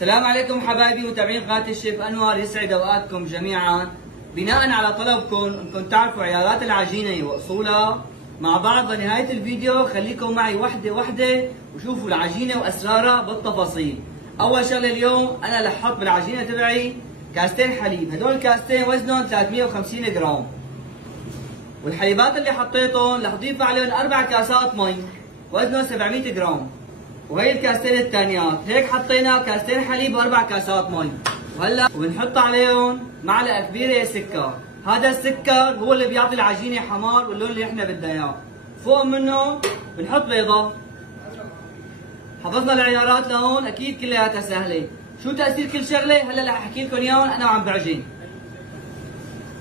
السلام عليكم حبايبي متابعين قناة الشيف أنور، يسعد أوقاتكم جميعا. بناء على طلبكم انكم تعرفوا عيارات العجينة وأصولها مع بعض لنهاية الفيديو، خليكم معي وحدة وحدة وشوفوا العجينة وأسرارها بالتفاصيل. أول شغلة اليوم أنا رح أحط بالعجينة تبعي كاستين حليب، هدول الكاستين وزنهم 350 جرام، والحليبات اللي حطيتهم رح أضيف عليهم 4 كاسات مي وزنهم 700 جرام، وهي الكاستين الثانيات. هيك حطينا كاستين حليب و4 كاسات مي، وهلا بنحط عليهم معلقه كبيره سكر. هذا السكر هو اللي بيعطي العجينه حمار واللون اللي احنا بدنا اياه. فوق منه بنحط بيضه. حفظنا العيارات لهون، اكيد كلياتها سهله. شو تاثير كل شغله هلا رح احكي لكم اياهم انا وعم بعجن.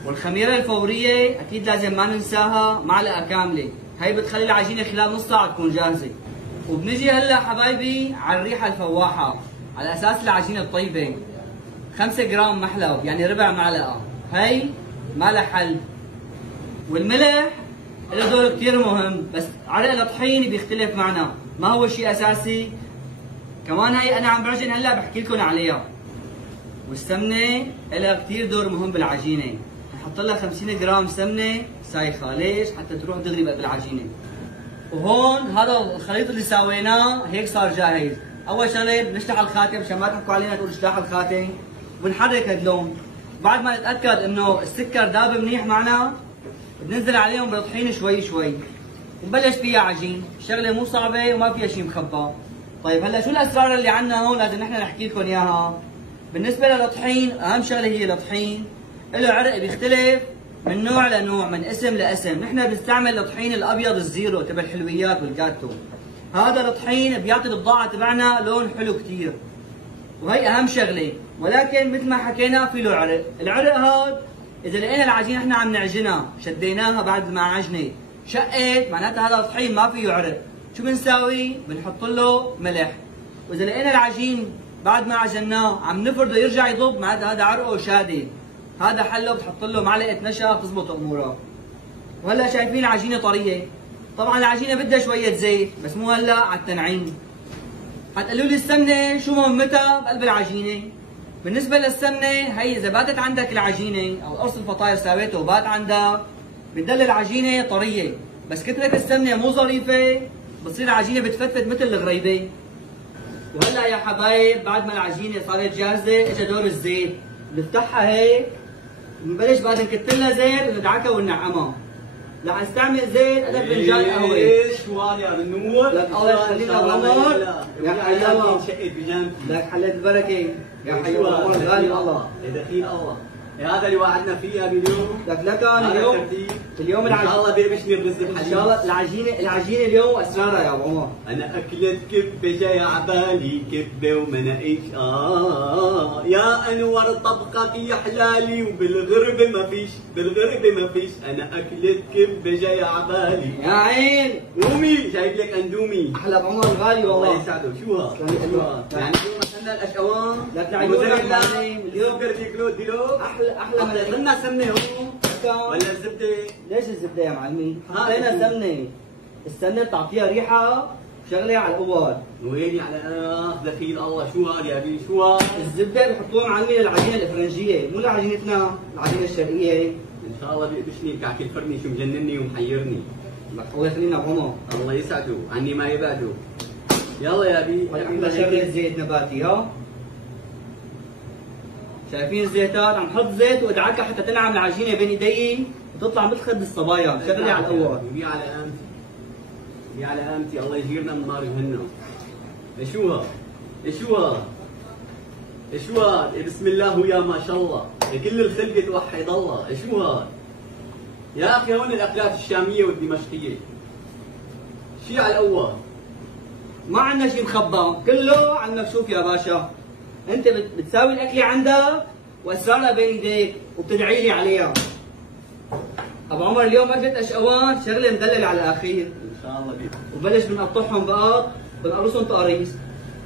والخميره الفوريه اكيد لازم ما ننساها، معلقه كامله، هي بتخلي العجينه خلال نص ساعه تكون جاهزه. وبنجي هلا حبايبي على الريحه الفواحه، على اساس العجينه الطيبه. 5 جرام محلو يعني ربع معلقه، هي ما لها حل. والملح له دور كثير مهم، بس عرق الطحين بيختلف معنا، ما هو شيء اساسي. كمان هي انا عم بعجن هلا بحكي لكم عليها. والسمنه لها كثير دور مهم بالعجينه، نحط لها 50 جرام سمنه سايخه، ليش؟ حتى تروح دغري بقلب العجينه. وهون هذا الخليط اللي سويناه هيك صار جاهز. اول شغله بنشلح الخاتم مشان ما تحكوا علينا تقولوا اشلاح الخاتم، وبنحرك اللون. بعد ما نتاكد انه السكر داب منيح معنا، بننزل عليهم بالطحين شوي شوي ونبلش فيها عجين. الشغله مو صعبه وما فيها شيء مخبى. طيب هلا شو الاسرار اللي عندنا هون لازم نحن نحكي لكم اياها. بالنسبه للطحين اهم شغله هي الطحين له عرق بيختلف من نوع لنوع، من اسم لاسم. نحن بنستعمل الطحين الابيض الزيرو تبع الحلويات والجاتو. هذا الطحين بيعطي البضاعه تبعنا لون حلو كثير، وهي اهم شغله. ولكن مثل ما حكينا في له عرق. العرق هذا اذا لقينا العجينه احنا عم نعجنها شديناها بعد ما عجنت شقت، معناتها هذا الطحين ما فيه عرق. شو بنساوي؟ بنحط له ملح. واذا لقينا العجين بعد ما عجناه عم نفرده يرجع يضب، معناتها هذا عرقه شادد. هذا حله بتحط له معلقه نشا بتزبط امورها. وهلا شايفين العجينه طريه. طبعا العجينه بدها شويه زيت، بس مو هلا على التنعيم. حتقولوا لي السمنه شو مهمتها بقلب العجينه؟ بالنسبه للسمنه هي اذا باتت عندك العجينه او قرص الفطاير ساويته وبات عندها، بتضل العجينه طريه، بس كثره السمنه مو ظريفه، بتصير العجينه بتفتت مثل الغريبه. وهلا يا حبايب بعد ما العجينه صارت جاهزه اجى دور الزيت. بنفتحها هيك، بنبلش بعد نكتر لها زيت وندعكها وننعمها. رح نستعمل زيت قد فنجان قهوه. ايش شوال يا بنور؟ لك الله يخلينا عمر. يا حي الله شقت بجنبي. لك حلت البركه يا حي الله غالي الله. يا دخيل الله. هذا اللي وعدنا فيه اليوم. لك اليوم ان شاء الله بيربشني الرزق الحليب. ان شاء الله العجينه اليوم اسرارها يا ابو عمر. انا اكلت كبه جاي عبالي كبه ومناقيش يا انور طبقك يا حلالي، وبالغربه ما فيش بالغربه ما فيش. انا اكلت كبه جاي عبالي يا عين. قومي جايب لك اندومي احلى ابو عمر غالي والله. الله يسعده. شو هذا؟ يعني اليوم مثلا الاشقوان لك اليوم اليوم ديلو احلى من قلنا سمنه هون ولا الزبده؟ ليش الزبده يا معلمي؟ حطينا سمنه. السمنه بتعطيها ريحه شغله على الاول. ويلي على دخيل الله. شو هذا يا بي؟ شو هذا؟ الزبده بحطوها معلمي للعجينه الافرنجيه، مو لعجينتنا العجينه الشرقيه. ان شاء الله بيقبشني الكعك الفرني شو مجنني ومحيرني. الله يخلينا ابو عمر. الله يسعده عني ما يبعده. يلا يا بي. احلى شغله زيت نباتي. ها شايفين الزيتات؟ عم نحط زيت وادعكها حتى تنعم العجينه بين ايدي وتطلع مثل خد الصبايا. شغلي على الاول. بي على امتي بي على امتي. الله يجيرنا من نار جهنم. شو هذا؟ شو هذا؟ شو هذا؟ بسم الله ويا ما شاء الله. كل الخلق توحد الله. شو هذا؟ يا اخي هون الاكلات الشاميه والدمشقيه. شيء على الاول. ما عندنا شيء مخبى، كله على المكشوف يا باشا. انت بتساوي الاكله عندك واسرارها بين ايديك وبتدعي لي عليها. ابو عمر اليوم اكلت اشقوان شغله مدلل على الاخير. ان شاء الله بيك. وبلش بنقطعهم بقط، بنقرصهم تقاريص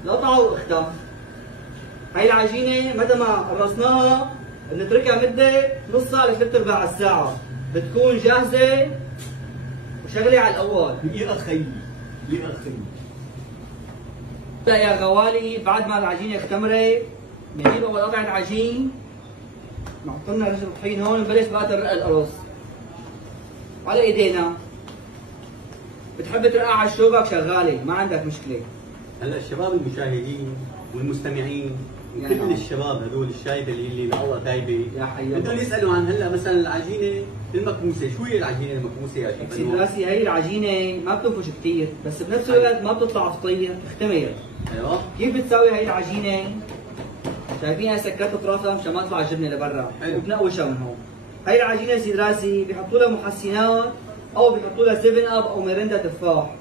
لقطعه واختها. هاي العجينه متى ما قرصناها بنتركها مده نص ساعه لثلاث ارباع الساعه، بتكون جاهزه وشغلي على الاول. يا اخي يا اخي لا يا غوالي، بعد ما العجينه اختمرت بنجيب اول قطعه عجين، نحط لنا رشه طحين هون ونبلش بقى نرقق القرص على ايدينا. بتحب ترقع على الشوبك شغاله، ما عندك مشكله. هلا الشباب المشاهدين والمستمعين كل الشباب هذول الشايبه اللي الله تايبه يا حي بدهم يسالوا عن هلا مثلا العجينه المكبوسه، شو هي العجينه المكبوسه يا شيخ؟ سيدي راسي هي العجينه ما بتنفش كثير، بس بنفس الوقت ما بتطلع فطير، بتختمر. ايوه. كيف بتساوي هي العجينه؟ شايفينها سكرت اطرافها مشان ما تطلع الجبنه لبرا، وبنقوشها من هون. هي العجينه سيدي راسي بيحطوا لها محسنات او بيحطوا لها 7 اب او ميرندا تفاح،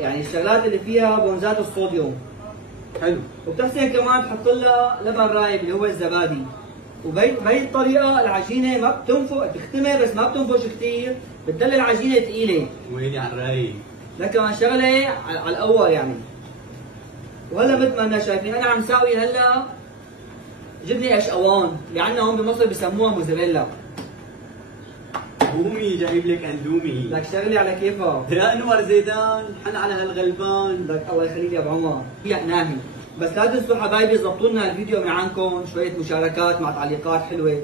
يعني الشغلات اللي فيها بونزات الصوديوم. حلو. وبتحسن كمان تحط لها لبن رايب اللي هو الزبادي. وبهي الطريقه العجينه ما بتنفش، بتختمر بس ما بتنفش كثير، بتضل العجينه ثقيله. ويلي على الرايق. لك كمان شغله على الاول يعني. وهلا مثل ما احنا شايفين انا عم ساوي هلا جبنه اشقوان اللي عندنا هون بمصر بسموها موزاريلا. قومي جايب لك اندومي. لك شغلي على كيفها. يا انور زيدان حن على هالغلبان. لك الله يخليك يا ابو عمر، هي ناهي. بس لا تنسوا حبايبي ضبطوا لنا الفيديو من عندكم شويه مشاركات مع تعليقات حلوه.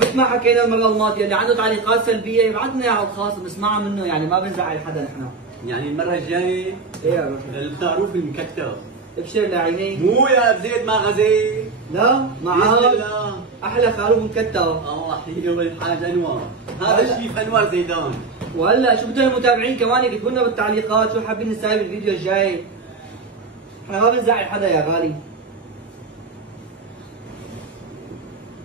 مثل ما حكينا المره الماضيه اللي عنده تعليقات سلبيه يبعث لنا على الخاص بنسمعها منه، يعني ما بنزعل حدا نحن. يعني المره الجايه ايه يا روحي؟ الخروف المكتف. ابشر لعيني. مو يا بزيد ما غزي. لا معاه احلى خروف مكتف. الله يحييه والحاج انور. هذا الشيف انور زيدان. وهلا شو بدهم المتابعين كمان يكتبوا لنا بالتعليقات شو حابين نساوي بالفيديو الجاي. احنا ما بنزعل حدا يا غالي.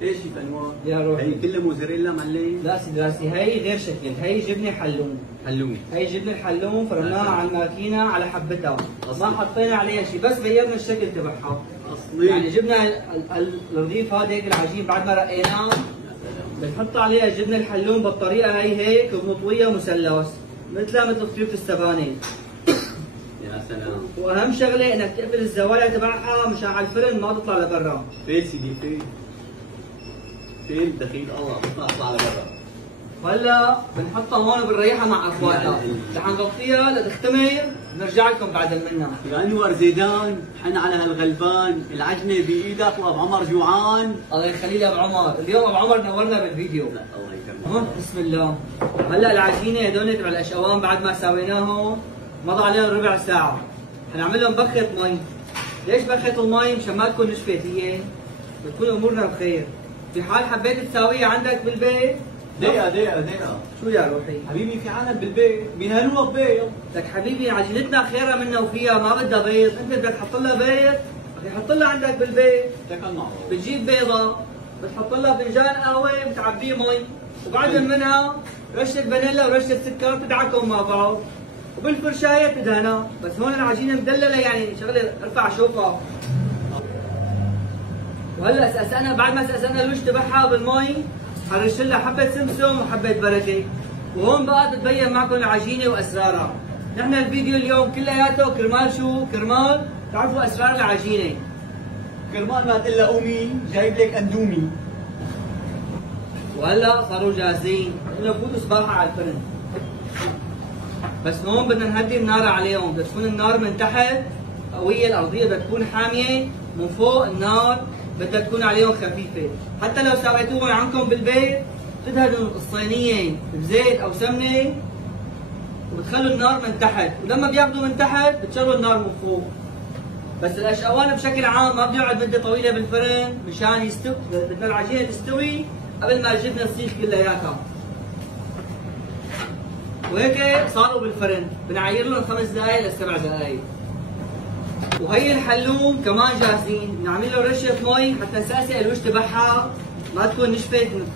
ايش شيف انور؟ يا روحي هي كلها موزاريلا معلم؟ لا سيدي راسي هي غير شكل، هي جبنه حلوم. حلوم. هي جبنه الحلوم فرمناها على الماكينه على حبتها، ما حطينا عليها شيء، بس غيرنا الشكل تبعها. اصلي. يعني جبنا الرغيف هذا هيك العجين بعد ما رقيناه بنحط عليها الجبنه الحلوم بالطريقه هي هيك وبنطويها مثلث مثلها مثل خيوط السبانه. يا سلام. واهم شغله انك تقفل الزوايا تبعها مشان على الفرن ما تطلع لبرا. فين سيدي فين؟ فين دخيل الله اطلع لبرا. وهلا بنحطها هون وبنريحها مع اخواتها، رح نغطيها لتختمر نرجع لكم بعد منها. يا انور زيدان حن على هالغلبان، العجنه بايدك وابو عمر جوعان. الله يخلي لي ابو عمر، اليوم ابو عمر نورنا بالفيديو. لا الله يكرمك. بسم الله. هلا العجينه هدول تبع الاشقوان بعد ما سويناهم مضى عليهم ربع ساعه. حنعمل لهم بخه مي. ليش بخه المي؟ مشان ما تكون نشفت هي، بتكون امورنا بخير. في حال حبيت تساويها عندك بالبيت دقيقة شو يا روحي؟ حبيبي في عالم بالبيت بينهلوها ببيض. لك حبيبي عجينتنا خيرها منا وفيها ما بدها بيض، انت بدك تحط لها بيض، رح يحط لها عندك بالبيت. بتجيب بيضة، بتحط لها فنجان قهوة بتعبيه مي، وبعد منها رشة فانيلا ورشة سكر بتدعكهم مع بعض، وبالفرشاية بتدهنها، بس هون العجينة مدللة يعني شغلة ارفع شوفها. وهلا سقسقنا بعد ما سقسقنا الوش تبعها بالمي، حنرش لها حبة سمسم وحبة بركة، وهون بقى بتبين معكم العجينة وأسرارها. نحن الفيديو اليوم كلياته كرمال شو؟ كرمال تعرفوا أسرار العجينة. كرمال ما تقول لها قومي جايب لك اندومي. وهلا صاروا جاهزين، قلنا فوتوا صباحا على الفرن. بس هون بدنا نهدي النار عليهم، بدها تكون النار من تحت قوية، الأرضية بدها تكون حامية، من فوق النار بدها تكون عليهم خفيفة. حتى لو سويتوهم عندكم بالبيت بتدهنوا الصينية بزيت أو سمنة وبتخلوا النار من تحت، ولما بياخذوا من تحت بتشغلوا النار من فوق. بس الاشقوان بشكل عام ما بيقعد مده طويله بالفرن مشان يستوي، بدنا العجينه تستوي قبل ما الجبنه تصير كلياتها. وهيك صاروا بالفرن، بنعير لهم 5 دقائق ل 7 دقائق. وهي الحلوم كمان جاهزين، بنعمل له رشه مي حتى نسقسق الوش تبعها ما تكون نشفت من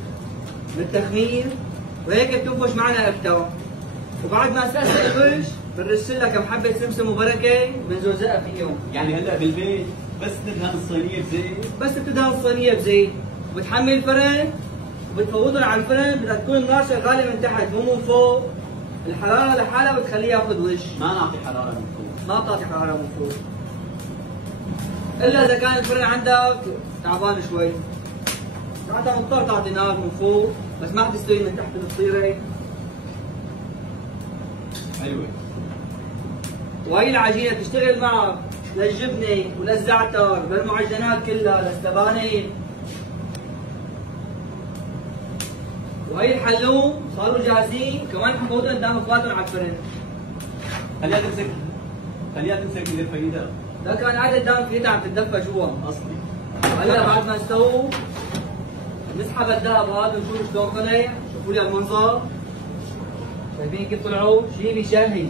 التخمير، وهيك بتنفش معنا اكثر. وبعد ما سقسق الوش بنرش لها كم حبه سمسم وبركه وبنزوزقها فيهم. يعني هلا بالبيت بس تدهن الصينيه بزيت؟ بس بتدهن الصينيه بزيت وبتحمل الفرن وبتفوضهم على الفرن، بدها تكون النار شغاله من تحت مو من فوق. الحراره لحالها بتخليه ياخذ وش. ما نعطي حراره من فوق. ما بتعطي حراره من فوق. الا اذا كان الفرن عندك تعبان شوي. ساعتها مضطر تعطي نار من فوق، بس ما حتستوي من تحت بتصير. حلوه. وهي العجينه بتشتغل معك للجبنه وللزعتر للمعجنات كلها للسبانخ. وهي الحلوم صاروا جاهزين، كمان حفظوهم قدام اخواتهم على الفرن. خليها تمسك، خليها تمسك بدفى ايدها. لا كان قاعد قدام فيتا عم تتدفى جوا. اصلي. هلا بعد ما استووا نسحب الدهب هذا ونشوف شلون طلع، شوفوا لي المنظر. شايفين كيف طلعوا؟ شيء بيشهي.